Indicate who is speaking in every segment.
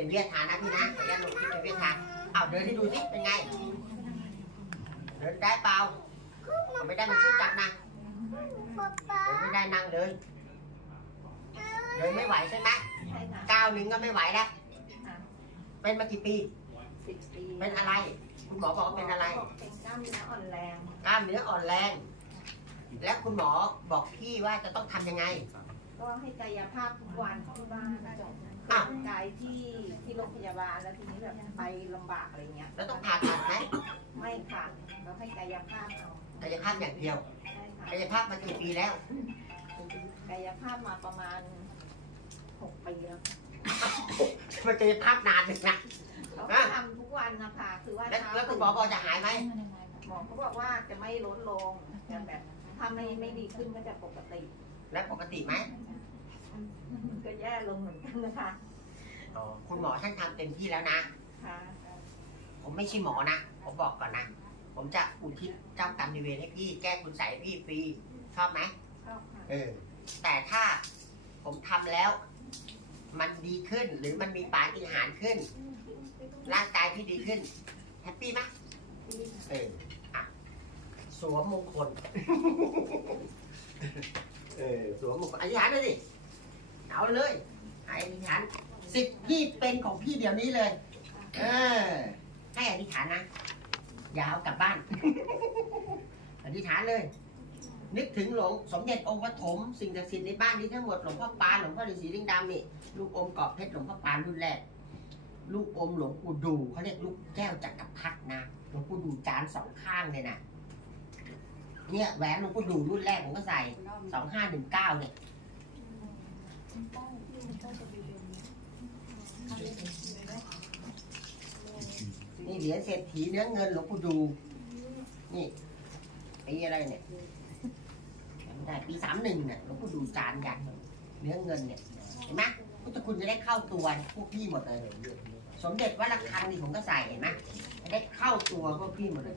Speaker 1: เป็นเวียดทานนะพี่นะขออนุญาตลงคลิปเป็นเวียดทานเอาเดินให้ดูสิเป็นไง เดินได้เปล่าเอาไม่ได้มันช่วยจับนะ
Speaker 2: ป๊า
Speaker 1: เดินไม่ได้นั่งเลยเดินไม่ไหวใช่ไหม
Speaker 3: ใช่ค่ะ
Speaker 1: ก้าวหนึ่งก็ไม่ไหวแล้ว
Speaker 3: ค่ะ
Speaker 1: เป็นมากี่ปี
Speaker 3: สิบปี
Speaker 1: เป็นอะไร คุณหมอบอกว่าเป็นอะไร
Speaker 3: บอกเป็นกล้ามเนื้ออ่อนแรง
Speaker 1: กล้ามเนื้ออ่อนแรง แล้วคุณหมอบอกพี่ว่าจะต้องทำยังไง
Speaker 3: ก็ให้กายภาพทุกวันที่บ้านจบ
Speaker 1: อ้าว
Speaker 3: กายที่ที่ โรงพยาบาลแล้วทีนี้แบบไปลำบากอะไรเงี้ย
Speaker 1: แล้วต้องผ่าตัดไหม
Speaker 3: ไม่ค่ะเราให้กายภาพเอา
Speaker 1: กายภาพอย่างเดียว
Speaker 3: ใช่ค่ะ
Speaker 1: กายภาพมากี่ปีแล้ว
Speaker 3: กายภาพมาประมาณหกปีแล้ว
Speaker 1: มันกายภาพนานหนึ่งนะ
Speaker 3: เขาก็ทำทุกวันนะคะคือว่า
Speaker 1: แล้ว
Speaker 3: เช้า
Speaker 1: แล้วคุณหมอบอกจะหายไหม
Speaker 3: หมอเขาบอกว่าจะไม่ลดลงจะแบบถ้าไม่ไม่ดีขึ้นก็จะปกติ
Speaker 1: และปกติไหม
Speaker 3: ก็แย่ลงเหมือนกันนะคะ
Speaker 1: อ๋อคุณหมอท่านทำเต็มที่แล้วนะ
Speaker 3: ค่ะ
Speaker 1: ผมไม่ใช่หมอนะ ผมบอกก่อนนะ ผมจะอุทิศเจ้ากรรมนายเวรให้พี่ แก้คุณใส่ให้พี่ฟรี ชอบไหม
Speaker 3: ชอบค่ะ
Speaker 1: เออ แต่ถ้าผมทำแล้ว มันดีขึ้นหรือมันมีปาฏิหาริย์ขึ้น ร่างกายพี่ดีขึ้น แฮปปี้ไหมเอออะสวมมงคล เออสวมมงคลอธิษฐานเลยสิเอาเลยให้อธิษฐาน สิทธิ์พี่เป็นของพี่เดี๋ยวนี้เลย เออ ให้อธิษฐานนะ อย่าเอากลับบ้าน อธิษฐานเลย นึกถึงหลวงสมเด็จองค์ปฐมสิ่งศักดิ์สิทธิ์ในบ้านนี้ทั้งหมดหลวงพ่อปานหลวงพ่อฤาษีลิงดำนี่ลูกอมกรอบเพชรหลวงพ่อปานรุ่นแรก ลูกอมหลวงปู่ดูเขาเรียกลูกแก้วจักรพรรดินะหลวงปู่ดูจานสองข้างเลยนะเนี่ยแหวนหลวงปู่ดูรุ่นแรกผมก็ใส่สองห้าหนึ่งเก้าเนี่ย นี่ เหรียญเศรษฐีเนื้อเงินหลวงปู่ดู นี่ปีอะไรเนี่ยจำไม่ได้ปีสามหนึ่งเนี่ยหลวงปู่ดูจานใหญ่เนื้อเงินเนี่ยเห็นไหมพุทธคุณจะได้เข้าตัวพวกพี่หมดเลย สมเด็จวัดระฆังนี่ผมก็ใส่เห็นไหมจะได้เข้าตัวพวกพี่หมดเลย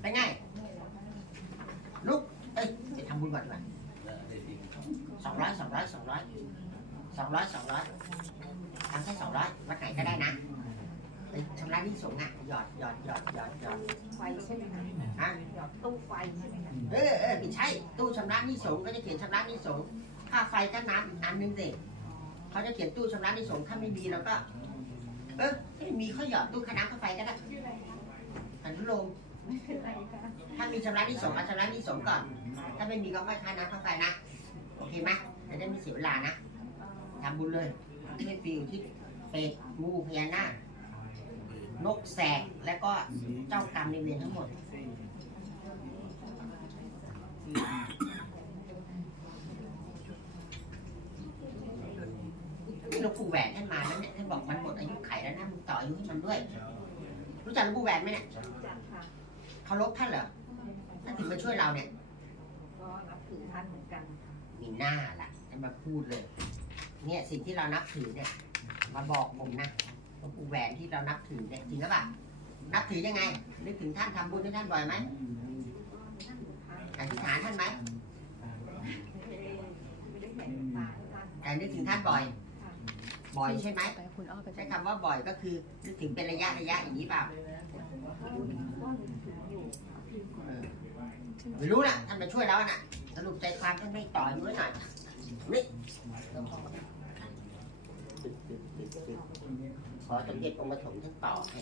Speaker 1: เป็นไงลุกเอ้ยไปทำบุญก่อนดีกว่าสองร้อยสองร้อยสองร้อย สองร้อยสองร้อยทำแค่สองร้อยวัดไหนก็ได้นะไปชำระหนี้สงฆ์อะหยอดหยอดหยอดหยอดหยอด
Speaker 3: ไฟใช่ไหมคะ
Speaker 1: ฮะ
Speaker 3: หยอดตู้ไฟใช่ไหมคะ
Speaker 1: เออเออไม่ใช่ตู้ชำระหนี้สงฆ์ก็จะเขียนชำระหนี้สงฆ์ค่าไฟค่าน้ำอีกอันหนึงสิเขาจะเขียนตู้ชำระหนี้สงฆ์ถ้าไม่มีเราก็ เออไม่มีเขาหยอดตู้ค่าน้ำค่าไฟก็ได้อนุโลม
Speaker 3: ไม่เป็นไรค่ะ
Speaker 1: ถ้ามีชำระหนี้สงฆ์เอาชำระหนี้สงฆ์ก่อน ถ้าไม่มีก็ค่อยค่าน้ำค่าไฟนะโอเคไหมจะได้ไม่เสียเวลานะ ทำบุญเลยเทพฟิวที่เป็ดงูพญานาคนกแสกแล้วก็เจ้ากรรมในายเวรทั้งหมดนี่หลวงปู่แหวนท่านมาแล้วเนี่ยท่านบอกมันหมดอายุไขแล้วนะมึงต่ออายุให้มันด้วย รู้จักหลวงปู่แหวนไหมเนี่ย
Speaker 3: จังค่ะ
Speaker 1: เคารพท่านเหรอท่านถึงมาช่วยเราเนี่ย
Speaker 3: ก็นับถือท่านเหมือนกัน
Speaker 1: มีหน้าล่ะท่านมาพูดเลย เนี่ยสิ่งที่เรานับถือเนี่ยมาบอกผมนะหลวงปู่แหวนที่เรานับถือเนี่ยจริงหรือเปล่านับถือยังไง นึกถึงท่านทำบุญให้ท่านบ่อยไหม
Speaker 3: ก็นับถือท่าน
Speaker 1: อธิษฐานท่านไหม
Speaker 3: ไม่ได้ไม่ได้เห็นตาท่าน
Speaker 1: แต่นึกถึงท่านบ่อย บ่อยใช่ไหมใช้คำว่าบ่อยก็คือนึกถึงเป็นระยะระยะอย่างนี้เปล่าไม่รู้นะท่านมาช่วยเราน่ะสรุปใจความท่านไม่ต่อยุไว้หน่อย นี่ขอสมเด็จองค์ปฐมท่านต่อให้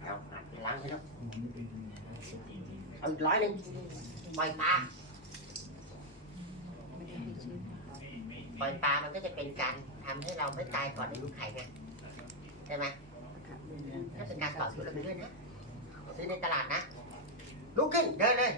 Speaker 1: เอาหัดไปล้างให้แล้วเอาอีกร้อยหนึ่งปล่อยปลาปล่อยปลามันก็จะเป็นการทำให้เราไม่ตายก่อนอายุไขไงใช่ไหมถ้าเป็นการต่อสู้เราไปด้วยนะซื้อในตลาดนะลุกขึ้นเดินเลย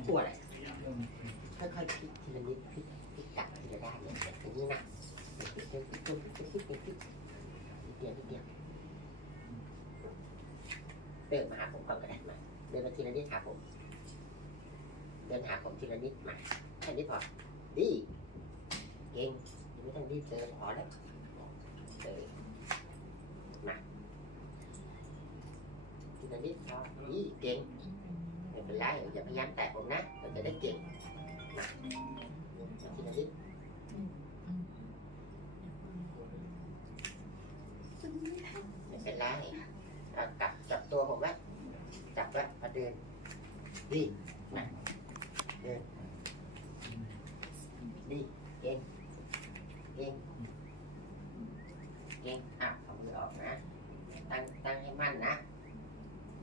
Speaker 1: ล่ะกลัวอะไรค่อยๆพลิกทีละนิดพลิกพลิกตักทีละด้านเนี่ยอย่างนี้นะพลิกเดียวพลิกเดียวพลิกเดียวพลิกเดียวพลิกเดียวเดียวเดินมาหาผมก่อนก็ได้มาเดินมาทีละนิดหาผม เดินหาผมทีละนิดมาแค่นี้พอดีเก่งไม่ต้องรีบเดินพอแล้วเดินมาทีละนิดพอดีเก่ง ไม่เป็นไรอย่าพยายามแตะผมนะเราจะได้เก่งมาทีละนิดไม่เป็นไรเอาจับจับตัวผมไว้จับไว้พอเดินดีมาเดินดีเก่งเก่งเก่งอะเอามือออกนะ ตั้งตั้งให้มั่นนะ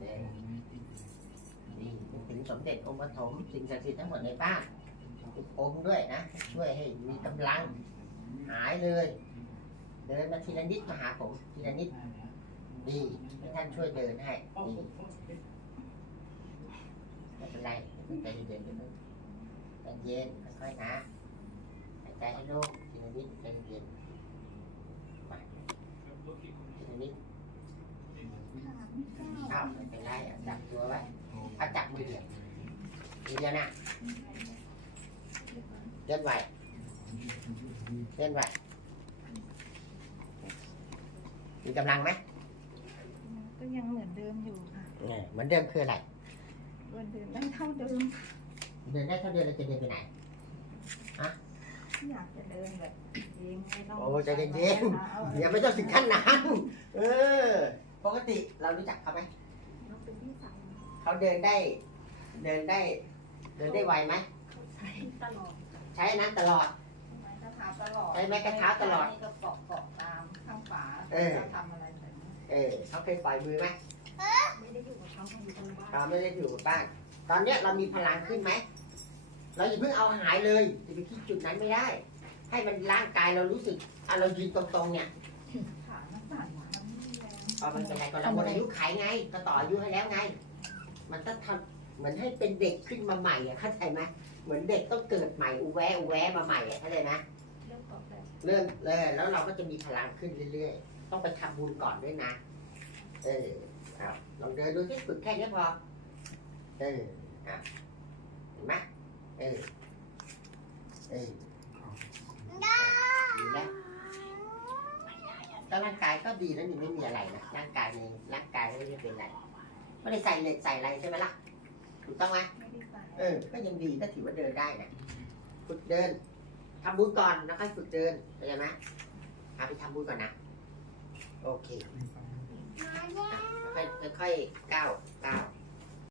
Speaker 1: นี่นี่ถึง สมเด็จองค์ปฐมสิ่งศักดิ์สิทธิ์ทั้งหมดในบ้านทุกองค์ด้วยนะ ช่วยให้มีกำลังหายเลย เดินมาทีละนิดมาหาผมทีละนิดดีให้ท่านช่วยเดินให้ดีไม่เป็นไรใจเย็นๆใจเย็นค่อยๆนะหายใจให้โล่งทีละนิดใจเย็นๆมาทีละนิดอ้าวไม่เป็นไรอะจับตัวไว้ เอาจับมือเดียวมือเดียวนะเลื่อนไหวเลื่อนไหวมีกำลังไหม
Speaker 3: ก็ยังเหมือนเดิมอยู่ค่ะ
Speaker 1: เนี่ยเหมือนเดิมคืออะไร
Speaker 3: เดินเดินได้เท่าเดิม
Speaker 1: เดินได้เท่าเดิมเราจะเดินไปไหน
Speaker 3: อยากจะเดินแบบเองไม่ต้อง
Speaker 1: โอ้ใจเย็นๆอย่าไม่ต้องถึงขั้นนั้นเออ ปกติเรารู้จักเขาไหม
Speaker 3: น้องเป็นพี่สาว
Speaker 1: เขาเดินได้ เดินได้ เดินได้ไวไหม
Speaker 3: เขาใช้ตลอด
Speaker 1: ใช้อันนั้นตลอด
Speaker 3: ไม้กระเท้าตลอด
Speaker 1: ใช้ไม้กระเท้าตลอด
Speaker 3: นี่ก็เกาะเกาะตามข้างฝา
Speaker 1: เออ
Speaker 3: จะทำอะไรแบบนี้
Speaker 1: เออเขาเคยปล่อยมือไหม
Speaker 3: ไม่ได้อยู่กับเขาเขาอยู่ทางบ้าน
Speaker 1: เราไม่ได้อยู่กับบ้านตอนเนี้ยเรามีพลังขึ้นไหมเราอย่าเพิ่งเอาหายเลยจะไปคิดจุดนั้นไม่ได้ ให้มันร่างกายเรารู้สึกอะเรายืนตรงๆเนี่ย
Speaker 3: ขามันสั่นมันไม่มีแรง
Speaker 1: เอามันเป็นไรก็เราหมดอายุไขไงก็ต่ออายุให้แล้วไง มันต้องทำ เหมือนให้เป็นเด็กขึ้นมาใหม่อะเข้าใจไหมเหมือนเด็กต้องเกิดใหม่อุแวะอุแวะมาใหม่อะเข้าใจไหม
Speaker 3: เรื่องเกาะแบบ
Speaker 1: เริ่มเลยแล้วเราก็จะมีพลังขึ้นเรื่อยๆ ต้องไปทำบุญก่อนด้วยนะ เออเอาลองเดินดูที่ฝึกแค่นี้พอ เอออะเห็นไหมเออ เออดีแล้วก็ร่างกายก็ดีแล้วนี่ไม่มีอะไรนะร่างกายในร่างกายไม่ได้เป็นอะไรไม่ได้ใส่เหล็กใส่อะไรใช่ไหมล่ะ ถูกต้องไหม
Speaker 3: ไม่ได้ใส่
Speaker 1: เออ ก็ยังดีก็ถือว่าเดินได้นะฝึกเดินทำบุญก่อนแล้วค่อยฝึกเดินเข้าใจไหมเอาไปทำบุญก่อนนะ โอเค
Speaker 2: มาแล้ว
Speaker 1: ค่อยๆค่อยๆก้าวก้าว